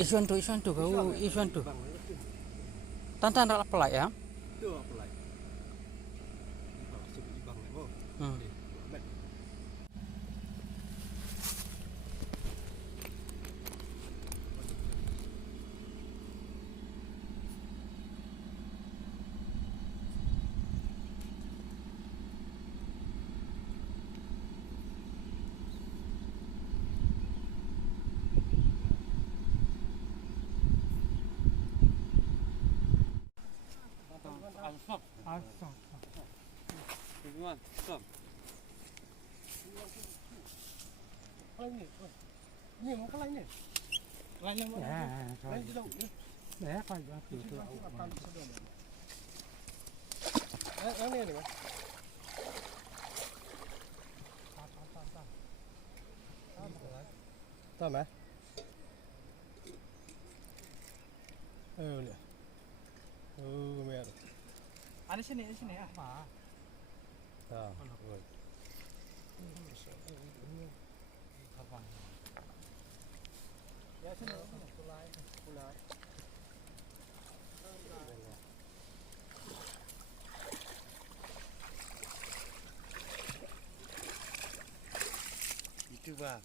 Isu tu kau isu tu. Tantan nak pelak ya. Tu apa lagi? Masuk di bang ni. Hmm. Stop. Everyone, stop. Ni mau kalah ni. Lain mana? Lain di dalam ni. Ya, kau jangan tu. Ni ni. Tahu tak? Ni. Mer. Ada sini apa? Good. Ya sini, kulai. Itu bah.